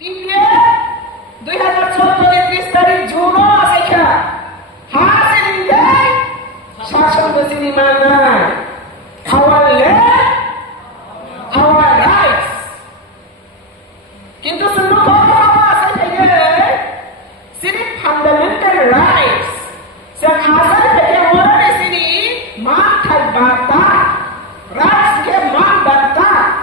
TPA 2014 30 tarik Juni saja hasil ini sasong di sini mana our land, our rights. কিন্তু semua apa saja sini fundamental rights. Yang asal dari orang di sini makan bata, rights ke mak bata.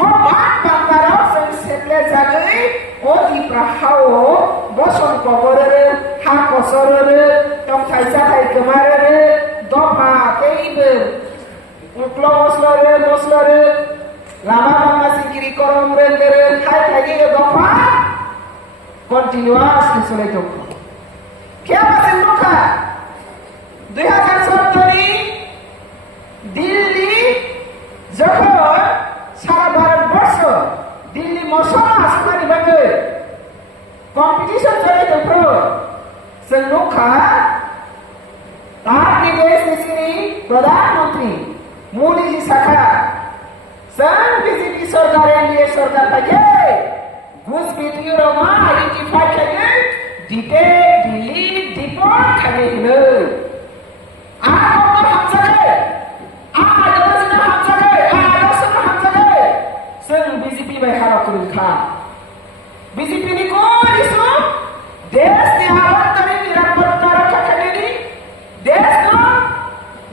Oh mak bata orang setelah jadi oh di perahu bosan koboran, hak kosoran, kampai sakai kemarin, dopa keiber, muslore, lama masih kiri korom renderen, kai dopa, continuous insulai dopa. क्या पसंद का 2017 दिल्ली जखन सारा भारतवर्ष दिल्ली मौसम आसमानी बने कंपटीशन चले तो संलोका आपके देश में सिनी प्रधानमंत्री मोदी जी सखा संघ बीजेपी सरकार एनडीए सरकार तक घुस बेटियों रमा आइडेंटिफाई करें डिटे दिल्ली डिपोर्ट करें ले आप हम सके आयोजना हम सके संघ बीजेपी में हारा करूँ था बीजेपी ने कोई इसमें देश ने हालत में निरंतरता रखा करने दी देश ने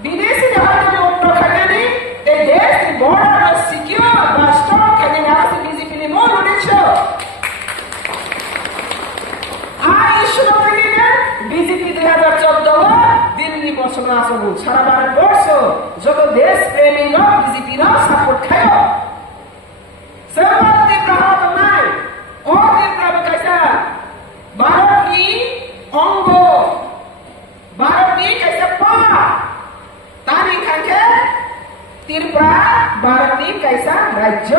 विदेशी हालत में उपयोग करने दी ते देश ने बॉर्डर में सिक्योर स्ट्रॉन्ग करने में आगे बीजेपी ने मोर उड़ेछो बीजेपी 2014 दिल्ली बसना आसनु सारा भारतवर्ष जब देश प्रेमी लोग बीजेपी ना सपोर्ट खायो सर्वोच्च प्रभाव नहीं और प्रभाव कैसा भारत की अंगो भारत की कैसा पा तारीख के त्रिपुरा भारत की कैसा राज्य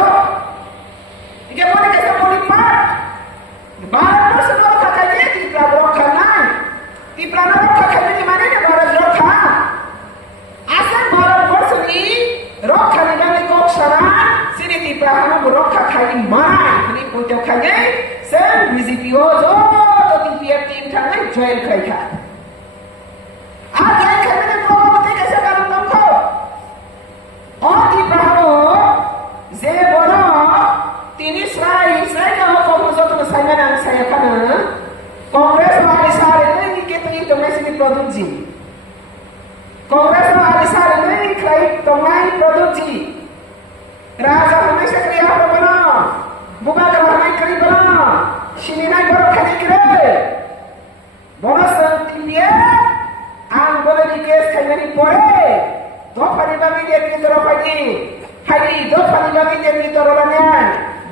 ये बोले कैसा बोली पार्ट भारतवर्ष को रखा है त्रिपुरा रखा नहीं त्रिपुरा रखा है नहीं माने ना भारत रखा आसन भारतवर्ष की रखा नहीं जाने को शरण सिरी त्रिपुरा हम रखा खाई मार नहीं पूछो खाए सर बीजेपी हो जो तो त्रिपुरा टीम था नहीं ज्वाइन खाई खा आज ज्वाइन खाने में प्रॉब्लम होती कैसे करूँ तुमको और त्रिपुरा हो जे बोलो तीन Israel का komposo tu saya nak saya kana Kongres Israel ini kita ini domestik produksi Kongres Israel ini kai domai produksi Raja हमेशा kriya apa bana buka kerana kiri bana sini naik baru kali kiri bonus tinggi ang boleh dikes kaya ni pore do pani bagi dia ni terus lagi hari do pani bagi dia ni terus lagi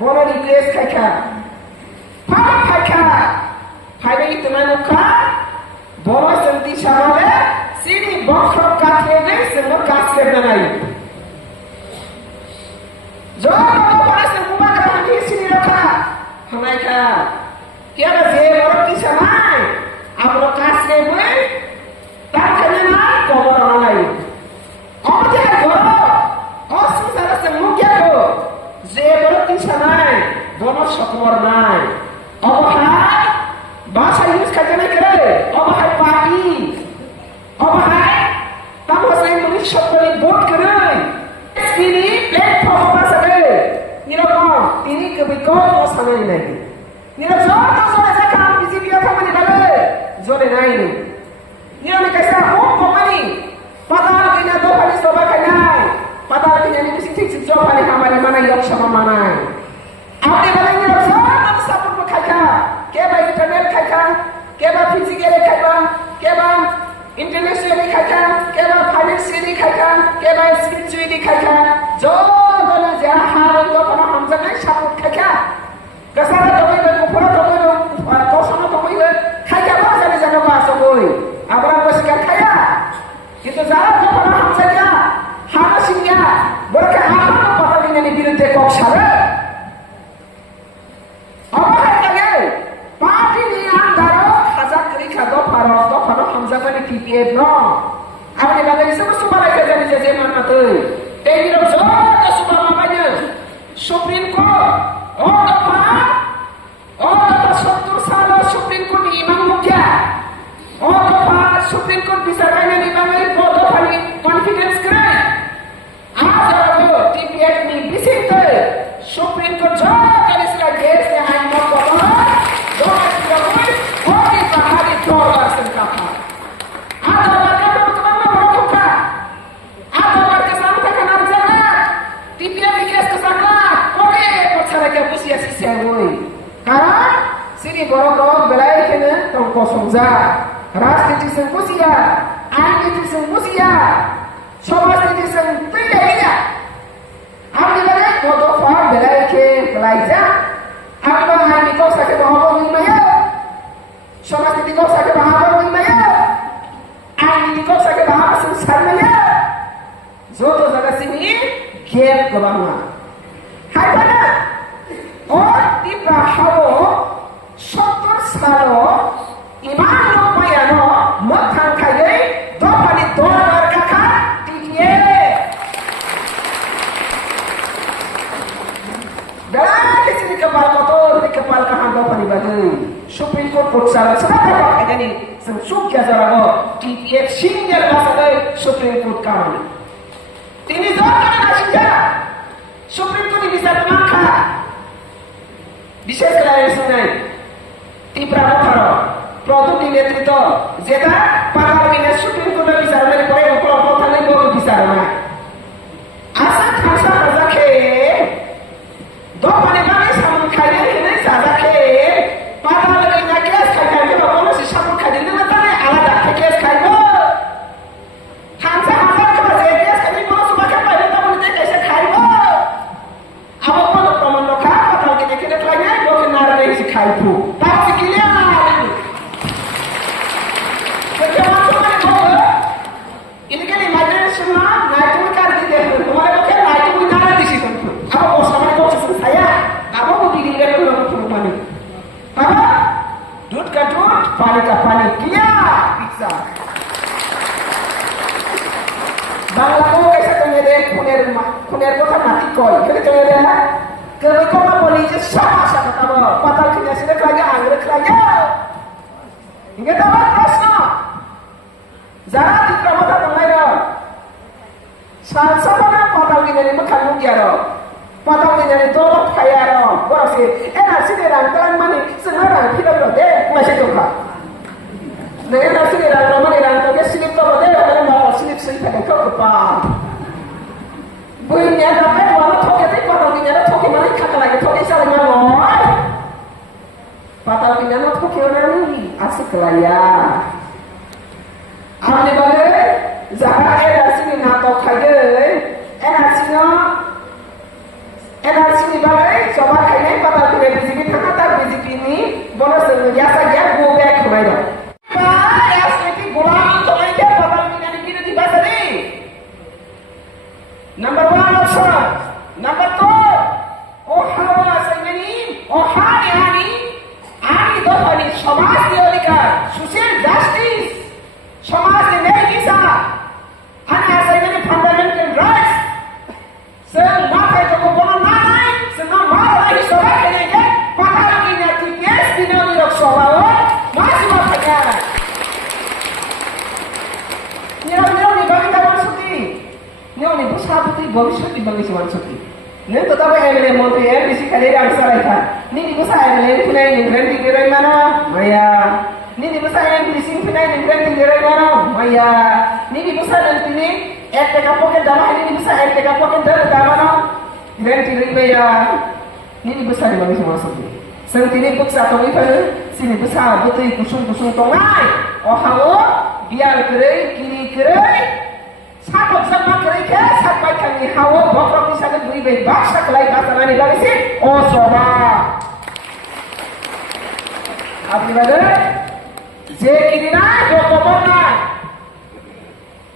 बोलो रिप्लेस क्या पाप क्या फायदे इतना नुका बोलो संति शामिल सीधी बॉक्स काट लेने से वो काट करना नहीं जो लोगों पर से मुबारक रखी सीधी रखा हमें क्या बसे बोलो की समय आप लोग काट ले हुए ताकि करने ना बोलो नहीं और क्या बोलो और सुधार से मुख्य को যে বলতি শোনায় বনো সকর নাই অবহায় ভাষা ইউজ করতে না করে অবহায় পার্টি অবহায় তামসাই মুনি সকলে ভোট করে তিনি প্ল্যাটফর্ম পাশে নিরকম তিনি কবি কোন সামনে নাই নিরজত সরে দেখা বিজেপি অথমনি গলে জলে নাই নিরমে कैसा हो কমানি পাতাল কিনা দোকানি সভা নাই Padahal kita ini mesti cicip coba nih hamba mana yang sama mana. Apa yang paling yang sama tapi sabun berkaca. Keba internet kaca, keba physical kaca, keba international kaca, keba financial kaca, keba spiritual kaca. Jodoh jahat itu pada hamzah kan sabun kaca. Kesana tu kita kupura tu kita, kosong tu kita kaca apa saja jangan bahasa boy. Abang bersihkan kaca. Kita jahat tu pada hamzah kaca. Hasilnya berkah apa pada ini bilang tekok sahaja. Apa yang lagi? Parti ni antara khazak kiri khado paro hamzah kali TPA no. Apa yang lagi semua supaya kerja ni jadi mana tu? Tapi kalau semua supaya macamnya Supreme Court, oh apa? Sini borok-borok belai kena tong kosong za. Rasti sing kusia, ani sing kusia. Sobat sing tidak ya. Ambil lagi foto far belai ke belai za. Apa ani kau sakit bahawa ni maya? Sobat kau sakit bahawa ni maya? Ani kau sakit bahawa sing sarmaya? Zoto zaga sini gap kebawa. Hai mana? Oh di bahawa Sokor salo iman lo payano makan kaya dopani dolar kakak tiye. Dalam kesini kepala motor di kepala kahan dopani bagai Supreme Court putusan sebab apa aja ni sensuk ya zarago tiye singgah bahasa Supreme Court kawan. Ini dolar nasinya Supreme Court ini bisa mengangkat bisa sekali sungai. Tipra motor, produk di netrito, zeta para minat Supreme Court bisa dari korea kelompok tani baru bisa mana? Asal khasa ke, dua pada sama kaya ini saja ke, para lagi nak kes kaya ni baru si sama kaya ni macam ni alat kes kaya. Hansa kalau zeta kaya baru semua kaya ni tak boleh kes kaya. Apa pun teman lokal atau kita lagi, boleh narik si kaya tu. Ini kan imagination lah, naik turun kan di deh. Kemarin bukan naik turun cara di situ. Apa bos sama bos saya? Apa mau diri dia dulu turun mana? Apa? Dud ka dud, panik ka panik. Dia bisa. Bangla ko kaisa tanya deh puner ko kan mati koi. Kita tanya deh. Kalau kau mau polisi sama kamu, patal kena sini kerja anggrek kerja. Ingat apa Krishna? Zara di kamu tak tahu lagi. Sama nak patal kena ni makan mugia ro. Patal kena ni tolak kaya ro. Berasi. Nasi ni rangkaian mana? Sekarang kita berada masih tukar. Dengan nasi ni rangkaian mana rangkaian silip tu berada. Kalau mau silip ada kau kepala. Bunyinya dapat walau toke tapi patal kena ni toke mana kata lagi toke salah mana? Patal kena ni toke mana ni? Asik lah ya. Amne bagai Zahra sini nato kaya, sini bagai coba kaya patal kena BJP tak BJP ni bonus biasa dia go back kemana? Pak, sini bulan tu aja patal kena ni kita di bahasa ni. Number 1 option, number 2, oh hawa sini, oh hari dohani समाज के अधिकार, social justice, समाज के न्याय दिशा, अन्य fundamental rights, semua itu kebenaran lain, semua malah isolat dengan pakar kinerja yes dinamik soal masih masalah. Nyawa ni bagi kawan suki, nyawa ni besar betul bagi suki bagi kawan suki. Nih tetap MLA Monti MPC kali yang salah. Nih di besar MLA finai ni berhenti gerai mana? Maya. Nih di besar MPC finai ni berhenti gerai mana? Maya. Nih di besar nanti ni RTK poket damai ni di besar RTK poket damai mana? Berhenti gerai maya. Nih di besar bagi semua suki. Sentini buksa atau ikan sini besar betul kusung tongai. Oh hawo biar gerai kiri gerai. Satu sama kerja, sampai kami hawa bapak bisa beri bahasa kelai bahasa mana lagi sih? Oh soba. Apa lagi? Zekirina, dokterna.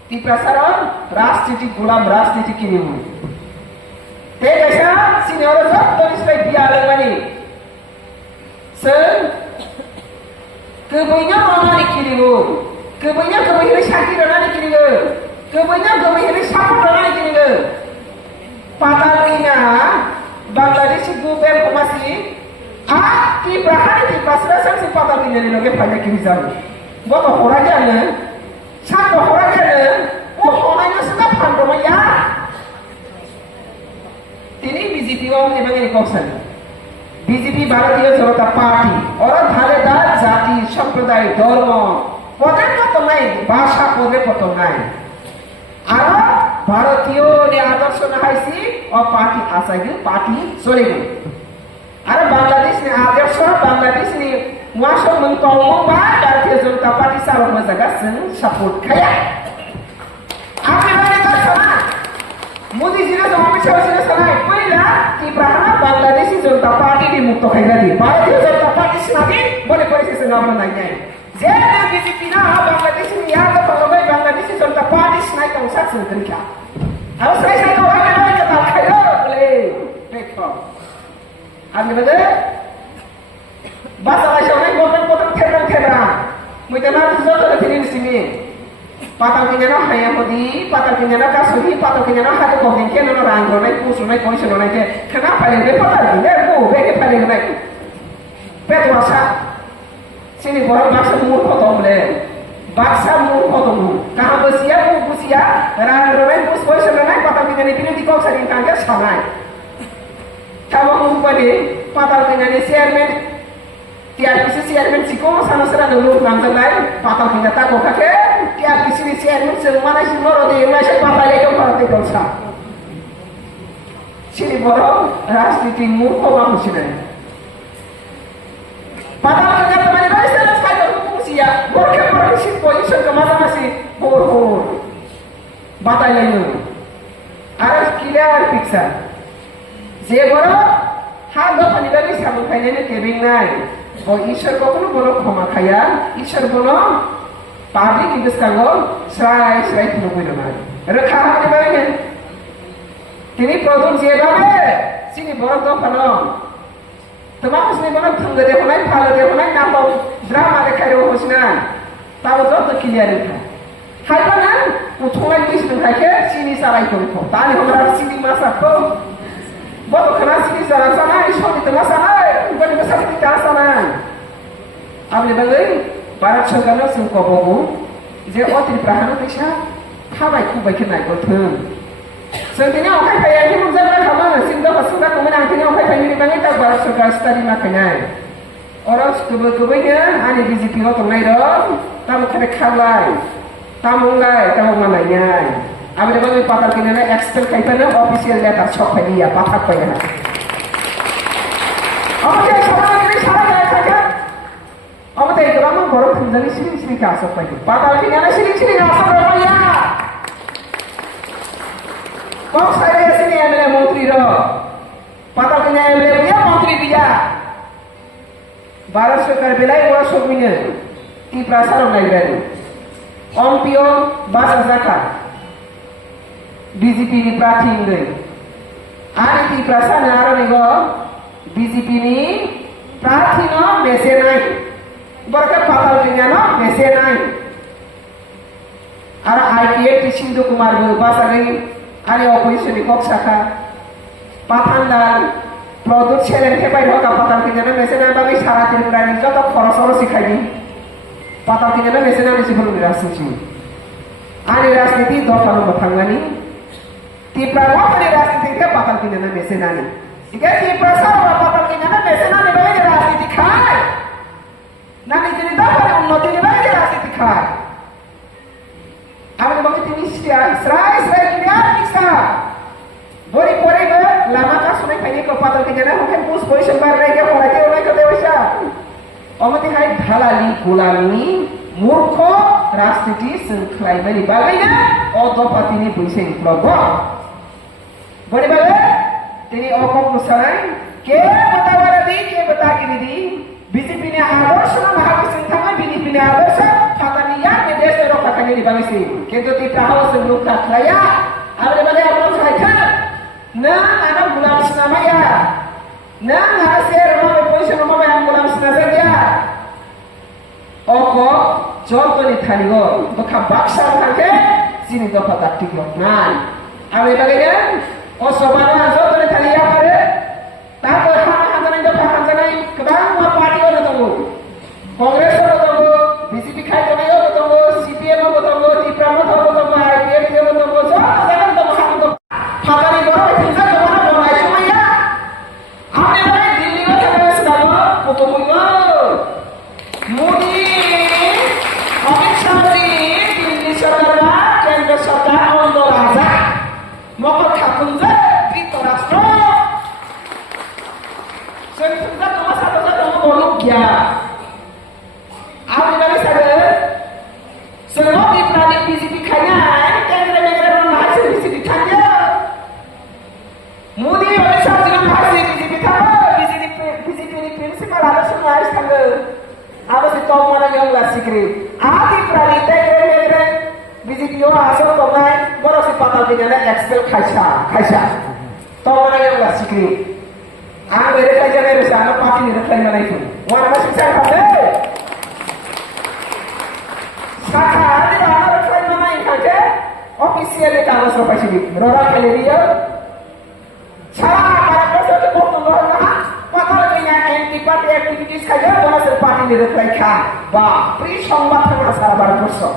Di pasaran, ras cici gulam ras cici kirimu. Tegaknya sini orang tulis lagi dia lagi. Kebanyakan orang ni kirimu, kebanyakan sakit orang ni kirimu. Kebanyakan ini siapa orang ini? Patalnya Bangladesh guber masih di berhari di pasar si patalnya ni lagi banyak kisah. Bapak orang ni, siapa orang ni? Orangnya sudah pandai ya. Ini BJP orang ni bagaimana kausan? BJP Bharatiya Janata Party. Orang thale dah jati, sampradaya, dharma. Poten kau naik, bahasa poten kau naik. Ara Bharatiya ni adarsh nahaisi और पार्टी आसागी पार्टी सोलेगी अरे बांग्लादेश ने आदर्श बांग्लादेश ने masuk mentong ba Bharatiya Janata Party sarong majaga जों support khaya apni bani ta sana Modi ji na Amit Shah ji na sana पहिला Tiprahana Bangladeshi Janata Party di mukto khaira di Bharatiya Janata Party snati bole परिस्थिति ngam na nai je BJP na Bangladeshi ni ya ta Bangladeshi Janata Party snai ka usak sun kan kya harus saya kau ada kata khaira boleh dekho apni bade bahasa nasional potong-potong kebang-kebang. Mereka nak tujuh tu di sini. Patang kinyana hanya mudi, patang kinyana kasuri, patang kinyana hatu kongeng kian orang orang pusu naik komisi orang ke. Kenapa ini patang ini? Bu, bagi paling naik. Betul masa. Sini orang bahasa mur potong boleh. Bahasa mur potong. Kah besia, orang orang pusu komisi orang naik patang kinyana ini di kau sering tangga sama. Kamu mupadi patang kinyana chairman tiap kisi chairman siko sana sana dulu nangkep lain patah hingga tak kok kakek tiap kisi chairman semana sih moro di Indonesia patah lagi partai dosa sini moro rasniti murko bangun sini patah hingga teman itu sana sekali usia borke sih position kemana masih bor patah lagi harus clear picture je moro harga penilaian sama kayaknya kebing naik और ईश्वर को कौन बोलो क्षमा खाया ईश्वर बोलो पार्टी की दिशा को सराय तुम कोई ना रखा हमने बारे तिनी प्रथम जेबा में सिनी बोलो तो फलो तमाम उसने बोलो तुम गधे होना ही फालो दे होना ही ना पाओ ड्रामा देखा रहे हो उसने ताऊ तो क्लियर है हाय तो ना वो थोड़ा ही किसी ने के सिनी सराय तुमको ताली हमारा सिनी मासा को Bodo kena sini sana isu di tengah sana bukan di besar di tengah sana abli bagai Bharat Sarkar sungko bogu je otri prahana tisha khabai kubai kenai bothun sentini okai kaya ni muzabra khama sinda basuda kumana antini okai kaya ni bangai tak Bharat Sarkar study ma kenai oros kubai nya ani BJP ho tongai ro tamu khane khalai tamungai tamu malainya abli bagai patar kinana expel kaitana official letter chok phai ya pathak pai na amate sabana ni sara jay thake amate grama goro thunjani siri ka asok pai patar kinana siri asok ro ya kok saya sini MLA menteri ro patar kinana MLA dia menteri dia Bharat Sarkar belai bora sogmine ti prasaro library ompio basa zakat BJP ni प्रार्थी इंगे आने की प्रश्न आरो निगो BJP ni प्रार्थी नो मेसे नाई बरकर पाताल किन्या नो मेसे नाई आरा IPF की सिंधु कुमार बासा गई आने ऑपोजिशन निकोक शाखा पाथांदाल प्रोडक्ट चैलेंज के पाई होगा पाताल किन्या नो मेसे नाई बागी सारा दिन रानी जो तो फरसरो सिखाई पाताल किन्या नो मेसे नाई सिफुल राजनीति आने राजनीति दो फलो बथांगानी Tipra dari rasiti ke bakal kinana mesenani. Jika tipra sama bakal kinana mesenani bagi rasiti khai. Nanti jadi dapat unnati ni bagi rasiti khai. Apa bagi tini serai dia bisa. Bori ke lama tak sunai kaya ke bakal kinana mungkin pus position bar lagi orang ke orang ke dewasa. Omati hai halali gulami murko rasiti sengklai meni bagainya otopati ni pusing kelompok. Boleh balik? Jadi okok musarai ke betawaradi ke betakini di BJP ni adarsa mahal sengkama BJP ni adarsa katanya ni desa ro katanya di bangsi kento ti tahu sebelum tak raya ada balik apa saja na ana gulam senama ya na hasil rumah posisi rumah yang gulam senama saja okok contoh ni thanigo bakal baksa kan sini dapat taktik lokal ada baliknya oh sobatnya contoh ni thani apa deh tak berhak hantaran itu hantaran kedang mau parti orang tunggu Kongres orang tunggu BJP khai kami orang tunggu CPM orang tunggu Tipra orang tunggu IPF orang tunggu semua jangan tunggu hantu hantaran itu orang itu kan orang orang cuma ya apa yang ada di luar kita sedang bertemu Modi Amit Shah Dilli Sarkar Kendra Sarkar Ondo Raja mau berkabung Trito Rastro sebenarnya cuma satu-satu bolong ya kalau semua harus tanggal apa sih kau mana yang lah sikri adi pralita keren BJP asal tomai baru si patal pinjana expel kaisa kau mana yang lah sikri mereka jangan bersama parti ni rekan mana itu mana masih saya kata sekarang ni mana rekan mana itu aja official ni kalau sampai sini orang kali dia cara para person itu betul patal pinjana anti-party activities saja baru parti ni rekan bah pri সংবাদ থাকা সারা বার করছো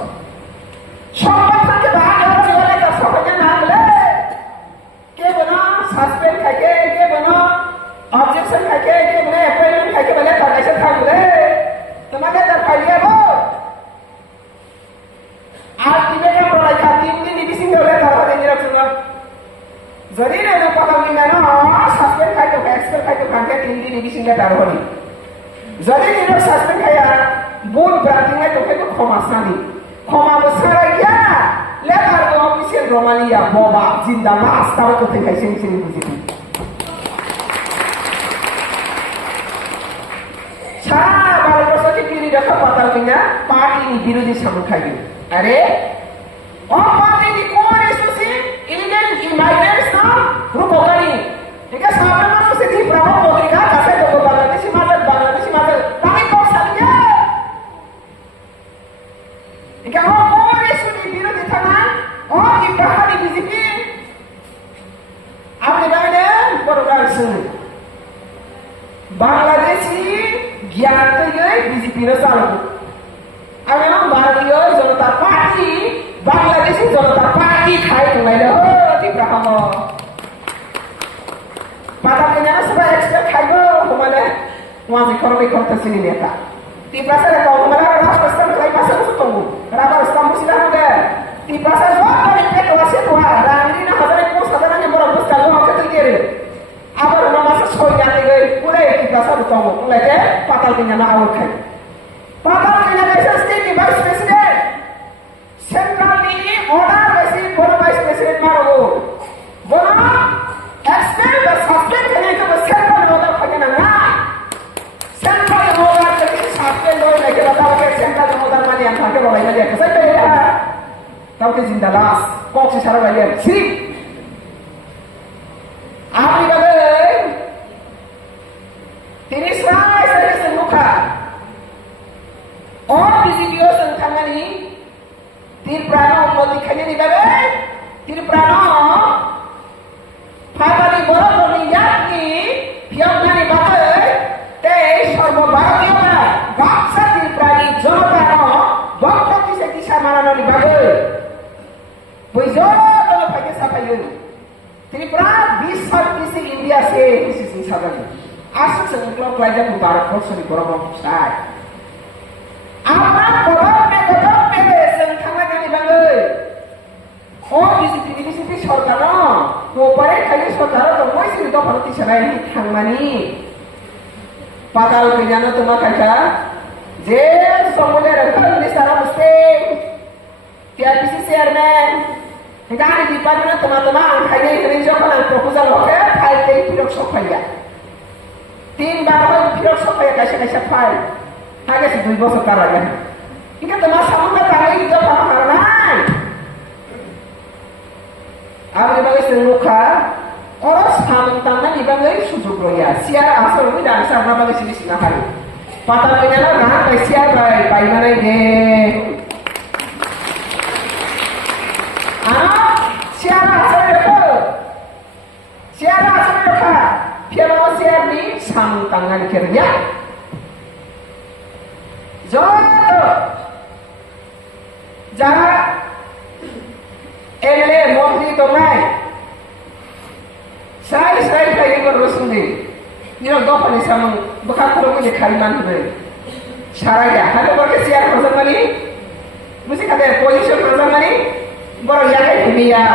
সংবাদ থেকে ভাগ হয়ে গেলে তা সহজে না গেলে কে বনা সাসপেন্ড থাকে কে বনা অবজেকশন থাকে কে বনা অ্যাপয়েন্টমেন্ট থাকে বলে তার কাছে থাকলে তোমাকে তার ফাইলে আর দিবেটা পড়াইকা 3 দিন ডিসিং হলে তারা দেন রাখছো না যদি না কথা বলি না সাসপেন্ড থাকে এক্সপেল থাকে কাকে 3 দিন ডিসিং টা তার হলি যদি নিরো সাসপেন্ড খায়া বোন ব্রান্ডিংয়ে তোকে তো ক্ষমা সানি ক্ষমা বসারাইয়া লেটার তো অফিসিয়াল রোমালিয়া বাবা জিন্দাবাদ তাও তো থেকে সিং বুঝিনি সারা ভারতবর্ষকে তিনি দেখা পাতাল কিনা পার্টি বিরোধী সামনে খাইবে আরে ও পার্টি কি কোন এসোসি ইলিগেল ইমাইগ্রেন্টস না রূপকারী ঠিক আছে সামনে মানুষ কি প্রভাব পত্রিকা কাছে তো বাংলাদেশি মাঝে তাই কো সালিয়া Ika orang isu di biru di tangan, orang di bahari BJP. Apa namanya? Program sini. Bangladeshi ज्ञान गए BJP ने सालों. अब हम भारतीय जनता पार्टी, बांग्लादेशी जनता पार्टी खाए तो नहीं लो, ठीक रहा हो. Pada kenyana sebab ekspert खाएगा हमारे वहाँ ekonomi kontes ini lihat. Di pasar itu kemana orang pasar lagi pasar itu tunggu. Kenapa harus kamu silah muda? Di pasar itu apa yang kita wasit wah. Dan ini nak ada ekspos ada yang baru bos kalau kita terkiri. Apa orang masuk sekolah yang ini mulai di pasar itu tunggu. Mulai ke patal kenyana awal kai. Patal kenyana itu sendiri vice president. Central ini order besi bono vice president maru. Bono expert dan suspect ini itu central order kenyana ngai. Central order Sampai loh lagi बताओ कि central mother मानी हम थाके बोला इन्हें देखो सही है तब के जिंदालास कौन सी सारा वाली है सी आप ही बगे तेरी सारे सारे से मुखा और BJP संगठन तीर प्राणों मोदी खाने नहीं बगे तीर प्राणों फाइनली बोलो तो नहीं याद की फिर मैंने बताया ते सर्वभारतीय बाक्सा तीर प्राणी जनता नो बंटती से दिशा मारना नहीं बगे बुझो तो पके सफाई त्रिपुरा 20 साल किसी इंडिया से किसी संसाधन आसु से निकलो प्लाजा मुबारक हो सभी बराबर साथ आपना गदम में संख्या के नहीं बगे और BJP सरकार नो वो परे खाली सरकार तो वही से तो भारतीय सराय थांगमानी पागल पिजानो तुम्हारा क्या जे समूले रखल निसारा मुस्ते क्या किसी चेयरमैन हिगानी डिपार्टमेंट तुम्हारा खाइए इतने जो कल प्रपोजल हो गया फाइल तेरी फिर शॉप खाइया 3 बार में फिर शॉप खाइया कैसे फाइल आगे से 2 बस कर रहा है ठीक है तुम्हारा सामने तारीख जो हमारा नहीं अब ये बात से मुखा और सामने तंग नहीं बंगे सुजुक रोया सियार आसर में डांस अपना बंगे सिली सिना खाली पाता punya lo nah siap baik mana ini siapa siapa siapa ni sang tangan kerja jodoh jangan ele mohdi tomai saya lagi berusung ni ni lo doa ni sama bekas kalau ni kaliman tu syaraya kalau berke siap pasal mani mesti kata posisi pasal mani baru yang ini ya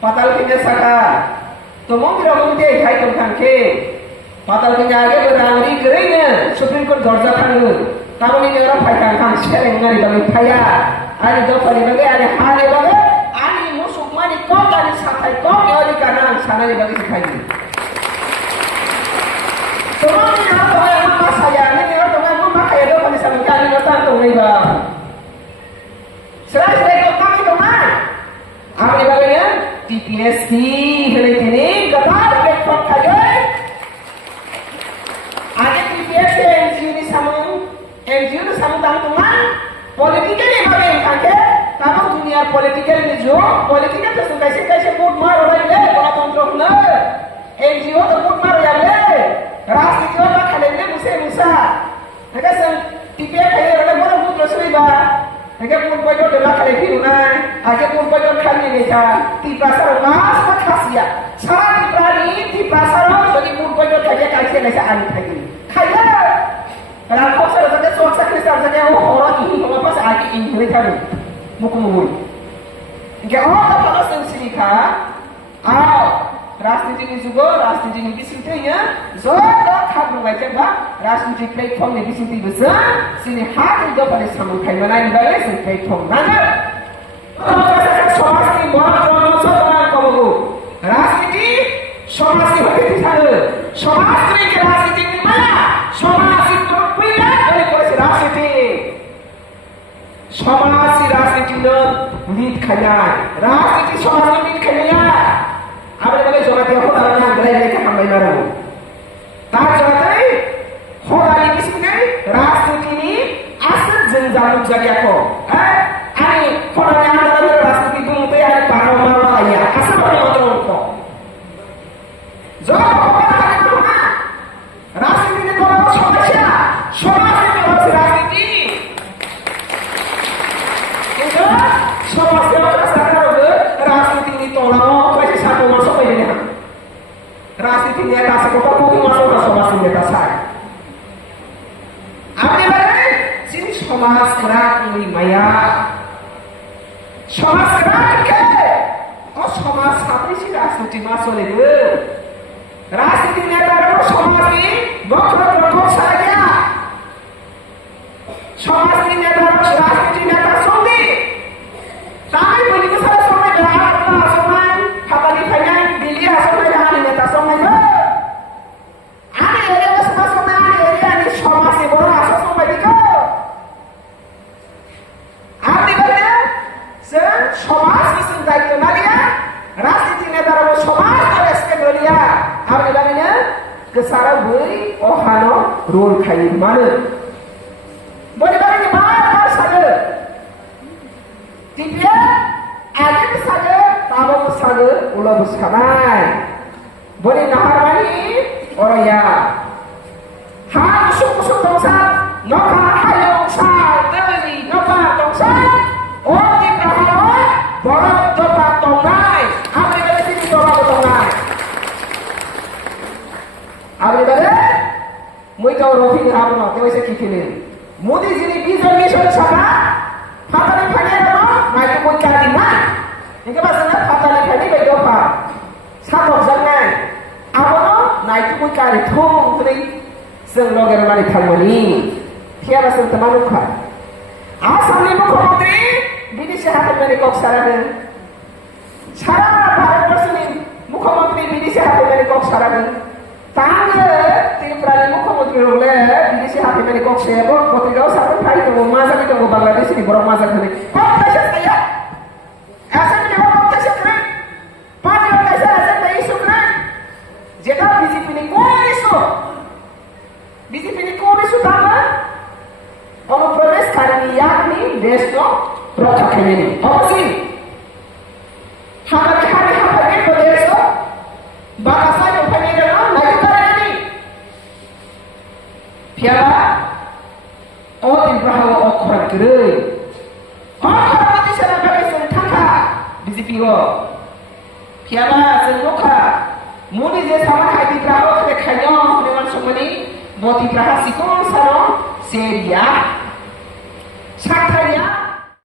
patal punya saka तो वो भी लोगों के खाई कम खान के पाताल के आगे बराबरी करेंगे सुप्रीम कोर्ट दर्जा खाने तारों ने जरा फाइट खान शेयरिंग नहीं बने फाया आज दो फली बगे आज हारे बगे आज मुसुक मानी कौन गाड़ी साथाई कौन योरी का नाम साने ने बगे सिखाएंगे Semua ni orang tua yang mama saya ni orang tua yang mama kaya tu pada sama kali nonton tu ni bang. Selain itu kami teman. Apa ni bagainya? TPSC hari ini kata platform kaya. Ada TPSC NGO ni sama teman. Politika ni bagainya kan? Kamu dunia politika ni jo, politika tu कैसे वोट मार रहे हैं गणतंत्र न एनजीओ तो वोट मार रहे हैं राजनीति में खले ने मुसा नका सं टीपे खाए रहे बोला वोट रसोई बा नका वोट कोई तो ला खले भी ना आगे वोट कोई तो खाली नहीं था टीपा सर मास मत खासिया सारा टीपा सर jadi वोट कोई तो खाए कैसे नहीं सा आनी खाए राखो सर सके सोच सकते सके वो orang ini kalau pas आगे ini mereka ni muku Jika orang pada sini kan, राजनीति ni juga राजनीति ni bisitinya, zola kamu macam apa? राजनीति platform ni bisiti besar, sini hati juga pada sambung kain mana yang baik sini platform mana? Kalau kita soal ni buat soal kamu, राजनीति soal ni begitu saja, soal ni ke राजनीति ni mana? Soal ni terpilih oleh polisi राजनीति. समाज राजनीति न लीड खन्याय राजनीति समाज में लीड खन्याय आपने बोले जोराते हो दाना गले लेके हम नहीं मरो तार जोराते हो दाली किसी ने राजनीति नि asal jenjang jadiya ko ani kono yang ada राजनीति bumte ani paro mara ya asal orang ko राजनीति ने कोन समस्या समाज में राजनीति Semua sekarang राजनीति ini tolong kasih satu masuk ini. राजनीति ini atas kota pun masuk ke समाज ini atas saya. Apa yang berarti? Sini समाज kerak ini maya. समाज kerak ke? Oh समाज apa sih राजनीति masuk itu? राजनीति ini adalah समाज ini berkelompok saja. समाज ini adalah राजनीति ini adalah suami. Tapi begitu saya sampai dalam sampai kata ditanya dia sampai dalam ini tak sampai ke. Ada area sampai area ni sama si bola sampai di ke. Apa dia? Sama si sendiri tu dia. Rasionalnya dalam sama teruskan dia. Apa dia? Kesalahan beri ohano role kaya mana? Boleh bagi mana saja. Dia ada saja, tahu saja, ulah bersekamai. Boleh nahar mani, orang ya. Harus usuk dosa, nakar hayong sal, dari nakar dosa. Orang di perahara, barat coba tongai. Apa yang ada sini coba tongai. Apa yang ada? Mereka orang ini apa nak? Dia bisa kikilin. Mudi sini bisa mission sana. Fatali phane ro mai ko ka di ma inga ba sana fatali phane be do pa sa bo jangan abono nai ko ka ri thong tri seng loger mari thamani thiara seng tamanu kha asamni mukhyamantri বিদেশে হাতে মেরে কক সারাবেন সারা ভারতবর্ষের মুখ্যমন্ত্রী বিদেশে হাতে মেরে কক সারাবেন তাহলে তিনি প্রায় মুখ্যমন্ত্রী হলে বিদেশি হাতে মেরে কক সে এবং পত্রিকাও সাথে খাই দেবো মাজা দিতে হবো বাংলাদেশি বড় মাজা খানে যেটা বিজেপি নি কোন ইস্যু তাহলে অনুপ্রবেশকারী ইয়াকনি দেশকে রক্ষা খেলেনি অবশ্যই হাতে প্রদেশ bahasa yang penyelenggara lagi terjadi. Tiada orang berhawa okran kiri. Okran itu saya bagi sentaka di sini. Tiada senuka. Mudi je sama kayak berhawa kiri kaya dengan semua ni. Boti berhawa sikong sana seria. Sakanya